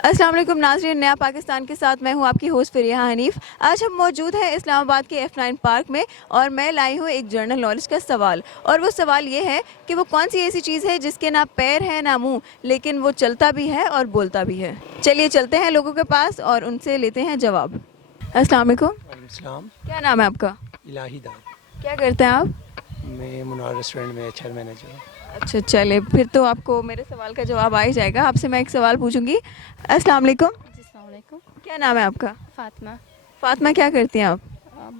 अस्सलाम वालेकुम नाज़रीन, नया पाकिस्तान के साथ मैं हूं आपकी होस्ट फ़रिया हनीफ। आज हम मौजूद हैं इस्लामाबाद के F9 पार्क में और मैं लाई हूं एक जनरल नॉलेज का सवाल। और वो सवाल ये है कि वो कौन सी ऐसी चीज़ है जिसके ना पैर है ना मुंह, लेकिन वो चलता भी है और बोलता भी है। चलिए चलते हैं लोगों के पास और उनसे लेते हैं जवाब। अस्सलाम वालेकुम। वालेकुम सलाम। क्या नाम है आपका? इलाही दाद। क्या करते हैं आप? मैं मुनार रेस्टोरेंट में एचआर मैनेजर हूँ। अच्छा, चले फिर तो आपको मेरे सवाल का जवाब आ ही जाएगा। आपसे मैं एक सवाल पूछूंगी। अस्सलाम वालेकुम। जी अस्सलाम वालेकुम। क्या नाम है आपका? फ़ातिमा। फातिमा, क्या करती हैं आप?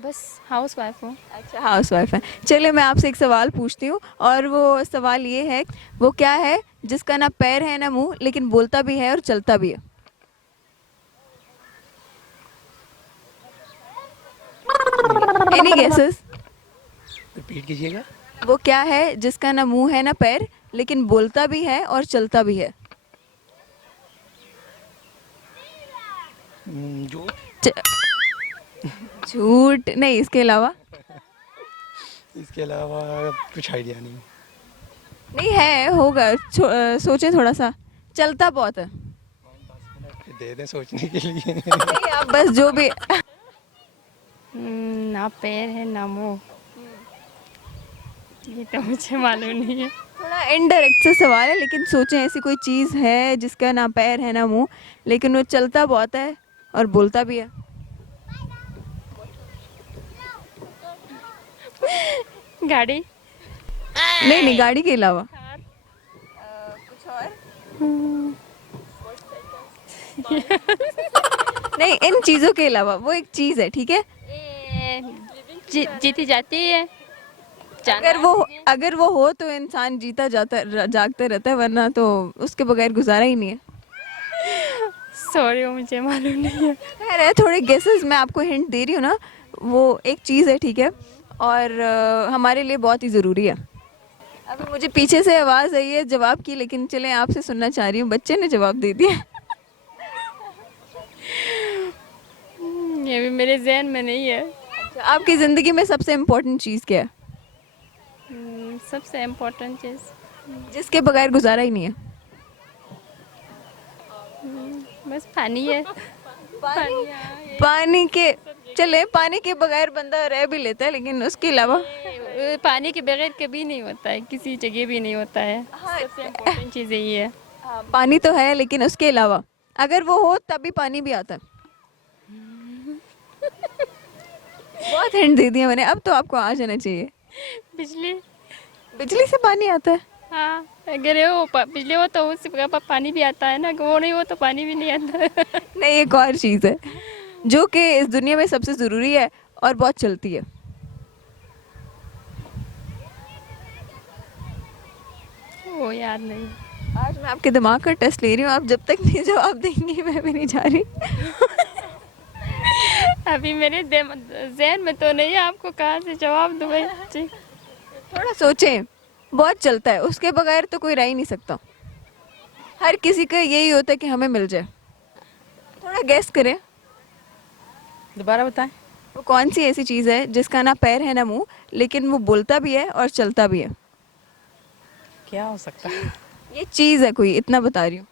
बस हाउस वाइफ हूँ। अच्छा, हाउस वाइफ है। चलिए मैं आपसे एक सवाल पूछती हूँ और वो सवाल ये है, वो क्या है जिसका ना पैर है ना मुंह, लेकिन बोलता भी है और चलता भी है। Any guesses? रिपीट कीजिएगा। वो क्या है जिसका ना मुंह है ना पैर, लेकिन बोलता भी है और चलता भी है। जो च- झूठ नहीं, इसके अलावा? इसके अलावा कुछ आइडिया नहीं। नहीं है, होगा। सोचे थोड़ा सा। चलता बहुत है। फिर दे दें सोचने के लिए। नहीं, आप बस जो भी। ना पैर है ना मुँह, ये तो मुझे मालूम नहीं है। थोड़ा इनडायरेक्ट सा सवाल है, लेकिन सोचें ऐसी कोई चीज़ है जिसका ना पैर है ना मुंह, लेकिन वो चलता बहुत है और बोलता भी है। गाड़ी। नहीं नहीं, गाड़ी के अलावा। कार। कुछ और? हम्म, नहीं, इन चीज़ों के अलावा वो एक चीज़ है, ठीक है? ये जीती जाती है। अगर वो अगर वो हो तो इंसान जीता जाता जागता रहता है, वरना तो उसके बगैर गुजारा ही नहीं है। सॉरी, वो मुझे मालूम नहीं है। खैर है, थोड़े गेसेस मैं आपको हिंट दे रही हूँ ना। वो एक चीज़ है, ठीक है? और हमारे लिए बहुत ही ज़रूरी है। अभी मुझे पीछे से आवाज़ आई है जवाब की, लेकिन चलें आपसे सुनना चाह रही हूँ। बच्चे ने जवाब दे दिया। ये भी मेरे जहन में नहीं है। अच्छा, आपकी ज़िंदगी में सबसे इम्पोर्टेंट चीज़ क्या है सबसे इम्पोर्टेंट चीज़ जिसके बगैर गुजारा ही नहीं है? बस पानी है। पानी? हाँ, पानी के चले, पानी के बगैर बंदा रह भी लेता है, लेकिन उसके अलावा? पानी के बगैर कभी नहीं होता है, किसी जगह भी नहीं होता है। हाँ, सबसे इम्पोर्टेंट चीज़ यही है। हाँ, पानी तो है, लेकिन उसके अलावा अगर वो हो तभी पानी भी आता है। बहुत हिंट दे दिया मैंने, अब तो आपको आ जाना चाहिए। बिजली। बिजली से पानी आता है? हाँ, अगर वो बिजली हो तो उससे पानी भी आता है ना, वो नहीं हो तो पानी भी नहीं आता है। नहीं, एक और चीज़ है जो कि इस दुनिया में सबसे ज़रूरी है और बहुत चलती है। वो याद नहीं। आज मैं आपके दिमाग का टेस्ट ले रही हूँ, आप जब तक नहीं जवाब देंगी मैं भी नहीं जा रही। अभी मेरे जहन में तो नहीं है, आपको कहाँ से जवाब दूँ मैं जी। थोड़ा सोचें। बहुत चलता है, उसके बगैर तो कोई रह ही नहीं सकता। हर किसी का यही होता है कि हमें मिल जाए। थोड़ा गेस करें। दोबारा बताएं। वो कौन सी ऐसी चीज़ है जिसका ना पैर है ना मुंह, लेकिन वो बोलता भी है और चलता भी है? क्या हो सकता है? ये चीज़ है कोई, इतना बता रही हूँ।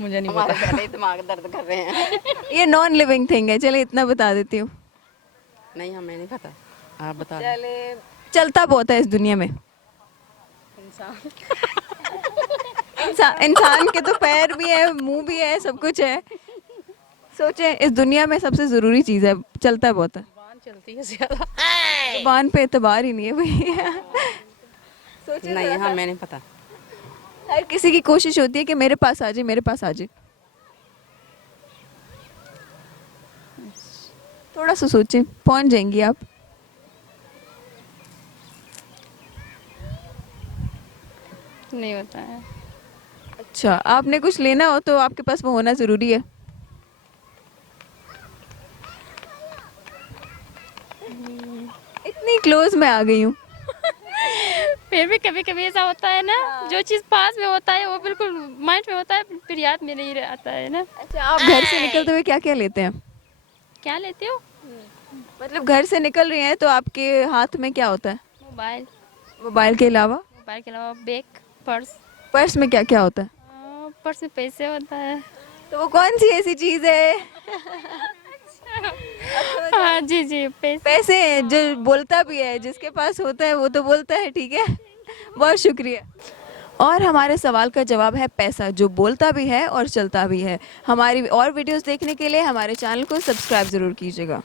मुझे नहीं हमारे पता। पहले ही दिमाग दर्द कर रहे हैं। ये नॉन लिविंग थिंग है, चले इतना बता देती हूँ। नहीं, हमें नहीं पता। आप बता दें। चले, चलता बहुत है इस दुनिया में। इंसान के तो पैर भी है, मुंह भी है, सब कुछ है। सोचे, इस दुनिया में सबसे जरूरी चीज है, चलता बहुत है। जुबान चलती है ज्यादा। जुबान पे एतबार ही नहीं है भैया। सोचे नहीं, थोड़ा सा। हमें नहीं पता। हर किसी की कोशिश होती है कि मेरे पास आ जाए, मेरे पास आ जाए। थोड़ा सा सोचें, पहुंच जाएंगी आप। नहीं होता है। अच्छा, आपने कुछ लेना हो तो आपके पास वो होना जरूरी है। इतनी क्लोज मैं आ गई हूँ। फिर भी कभी कभी ऐसा होता है ना, जो चीज़ पास में होता है वो बिल्कुल माइंड में होता है, फिर याद में नहीं आता है ना। अच्छा, आप घर से निकलते हुए क्या क्या लेते हैं? क्या लेते हो? मतलब घर से निकल रही हैं तो आपके हाथ में क्या होता है? मोबाइल। मोबाइल के अलावा? मोबाइल के अलावा बैग, पर्स। पर्स में क्या क्या होता है? पर्स में पैसे होता है। तो वो कौन सी ऐसी चीज है? हाँ जी जी, पैसे। पैसे हैं, जो बोलता भी है, जिसके पास होता है वो तो बोलता है। ठीक है, बहुत शुक्रिया। और हमारे सवाल का जवाब है पैसा, जो बोलता भी है और चलता भी है। हमारी और वीडियोस देखने के लिए हमारे चैनल को सब्सक्राइब ज़रूर कीजिएगा।